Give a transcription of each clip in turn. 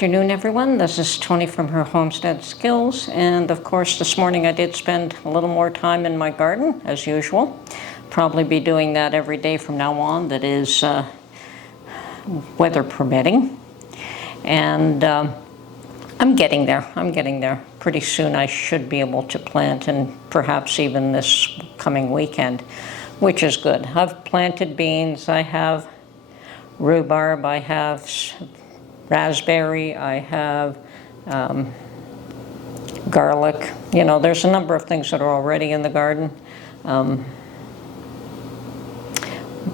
afternoon, everyone. This is Tony from her Homestead Skills, and of course this morning I did spend a little more time in my garden as usual. Probably be doing that every day from now on, that is weather permitting. And I'm getting there. Pretty soon I should be able to plant, and perhaps even this coming weekend, which is good. I've planted beans, I have rhubarb, I have raspberry, I have garlic. You know, there's a number of things that are already in the garden.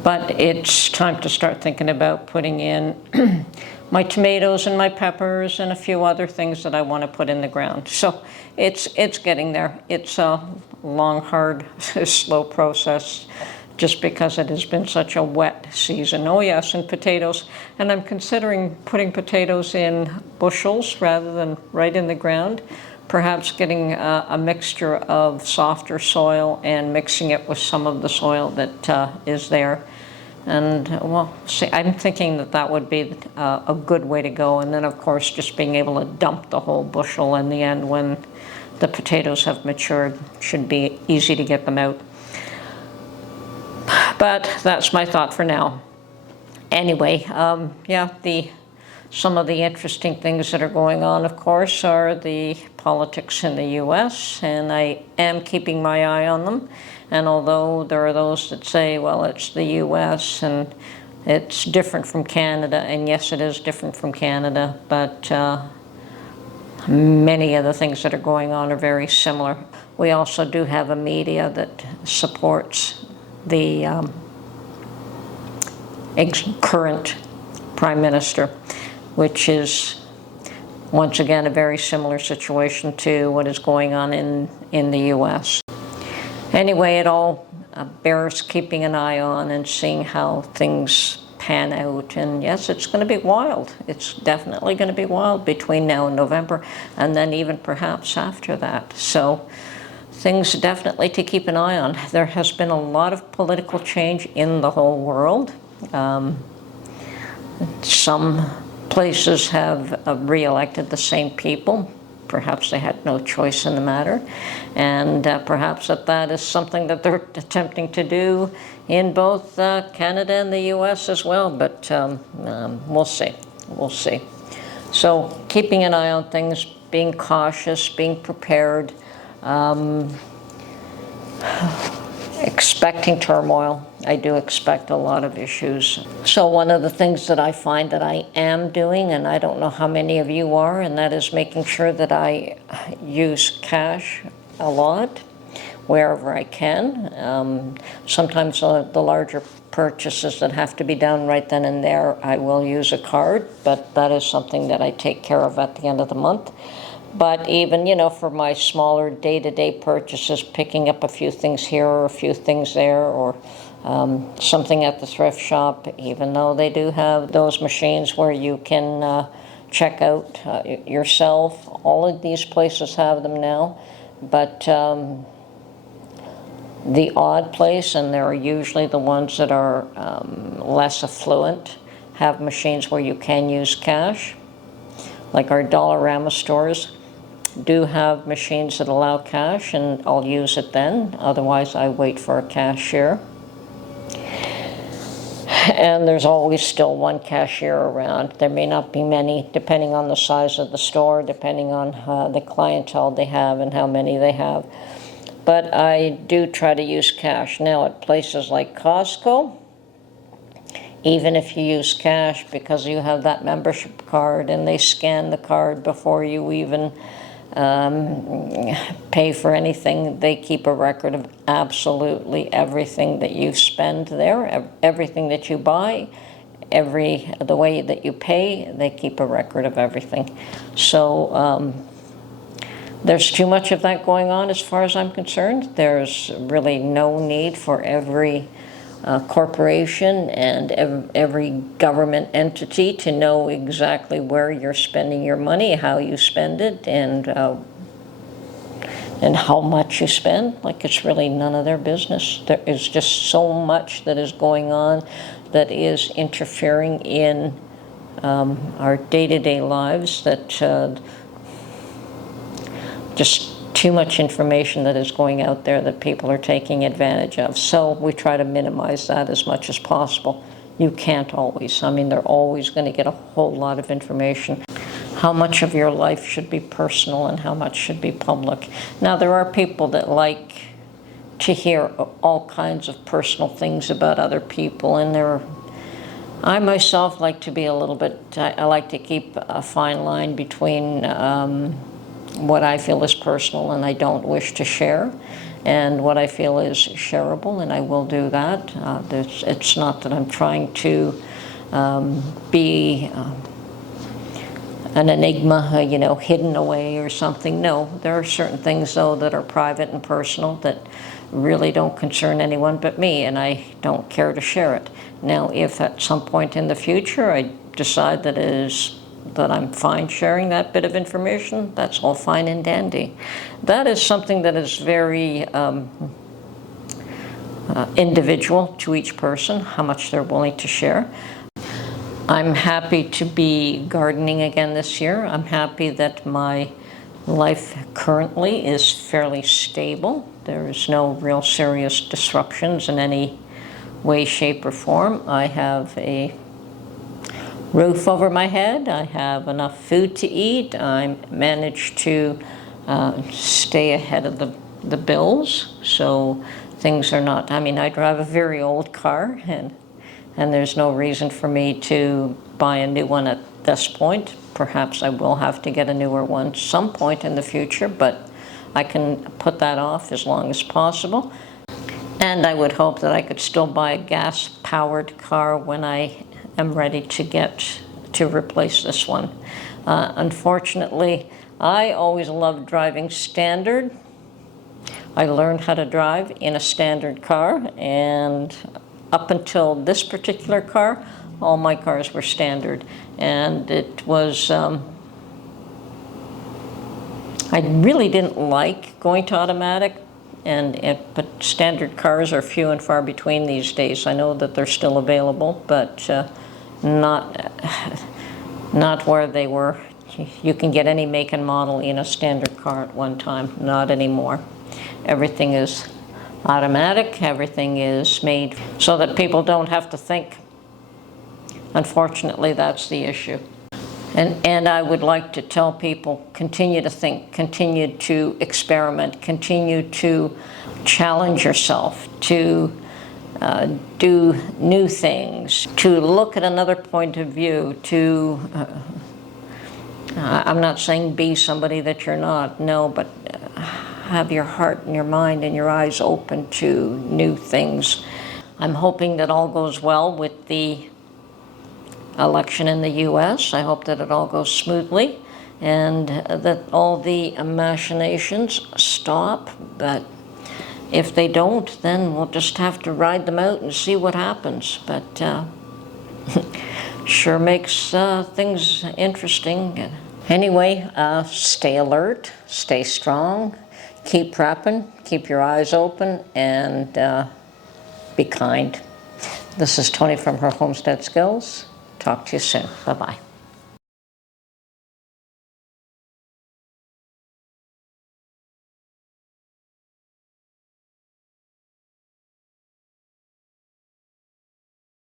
But it's time to start thinking about putting in my tomatoes and my peppers and a few other things that I want to put in the ground. So it's getting there. It's a long, hard, slow process, just because it has been such a wet season. Oh yes, and potatoes. And I'm considering putting potatoes in bushels rather than right in the ground. Perhaps getting a mixture of softer soil and mixing it with some of the soil that is there. And well, see, I'm thinking that that would be a good way to go. And then of course, just being able to dump the whole bushel in the end when the potatoes have matured. Should be easy to get them out. But that's my thought for now. Anyway, some of the interesting things that are going on, of course, are the politics in the U.S., and I am keeping my eye on them. And although there are those that say, well, it's the U.S. and it's different from Canada, and yes, it is different from Canada, but many of the things that are going on are very similar. We also do have a media that supports the current Prime Minister, which is once again a very similar situation to what is going on in the U.S. Anyway, it all bears keeping an eye on and seeing how things pan out. And yes, it's going to be wild. It's definitely going to be wild between now and November, and then even perhaps after that. So things definitely to keep an eye on. There has been a lot of political change in the whole world. Some places have re-elected the same people. Perhaps they had no choice in the matter. And perhaps that is something that they're attempting to do in both Canada and the U.S. as well. But we'll see. We'll see. So keeping an eye on things, being cautious, being prepared, expecting turmoil. I do expect a lot of issues. So one of the things that I find that I am doing, and I don't know how many of you are, and that is making sure that I use cash a lot wherever I can. Sometimes the larger purchases that have to be done right then and there, I will use a card, but that is something that I take care of at the end of the month. But even, you know, for my smaller day-to-day purchases, picking up a few things here or a few things there, or something at the thrift shop, even though they do have those machines where you can check out yourself. All of these places have them now. But the odd place, and they're usually the ones that are less affluent, have machines where you can use cash. Like our Dollarama stores do have machines that allow cash, and I'll use it then. Otherwise, I wait for a cashier. And there's always still one cashier around. There may not be many, depending on the size of the store, depending on the clientele they have and how many they have. But I do try to use cash. Now, at places like Costco, even if you use cash, because you have that membership card and they scan the card before you even pay for anything, they keep a record of absolutely everything that you spend there, everything that you buy, the way that you pay, they keep a record of everything. So there's too much of that going on as far as I'm concerned. There's really no need for every corporation and every government entity to know exactly where you're spending your money, how you spend it, and how much you spend. Like, it's really none of their business. There is just so much that is going on that is interfering in our day-to-day lives, that just too much information that is going out there that people are taking advantage of. So we try to minimize that as much as possible. You can't always. I mean, they're always going to get a whole lot of information. How much of your life should be personal and how much should be public? Now, there are people that like to hear all kinds of personal things about other people, and I myself like to be a little bit, I like to keep a fine line between what I feel is personal and I don't wish to share, and what I feel is shareable, and I will do that. It's not that I'm trying to be an enigma, you know, hidden away or something. No, there are certain things, though, that are private and personal that really don't concern anyone but me, and I don't care to share it. Now, if at some point in the future I decide that I'm fine sharing that bit of information, that's all fine and dandy. That is something that is very individual to each person, how much they're willing to share. I'm happy to be gardening again this year. I'm happy that my life currently is fairly stable. There is no real serious disruptions in any way, shape, or form. I have a roof over my head. I have enough food to eat. I managed to stay ahead of the bills, so things are not, I mean, I drive a very old car, and there's no reason for me to buy a new one at this point. Perhaps I will have to get a newer one some point in the future, but I can put that off as long as possible. And I would hope that I could still buy a gas-powered car when I am ready to replace this one. Unfortunately, I always loved driving standard. I learned how to drive in a standard car, and up until this particular car, all my cars were standard. And it was, I really didn't like going to automatic, but standard cars are few and far between these days. I know that they're still available, but not where they were. You can get any make and model in a standard car at one time, not anymore. Everything is automatic, everything is made so that people don't have to think. Unfortunately, that's the issue. And I would like to tell people, continue to think, continue to experiment, continue to challenge yourself, to do new things, to look at another point of view, to, I'm not saying be somebody that you're not, no, but have your heart and your mind and your eyes open to new things. I'm hoping that all goes well with the election in the U.S. I hope that it all goes smoothly and that all the machinations stop. But if they don't, then we'll just have to ride them out and see what happens. But sure makes things interesting. Anyway, stay alert, stay strong, keep prepping, keep your eyes open, and be kind. This is Tony from Her Homestead Skills. Talk to you soon. Bye-bye.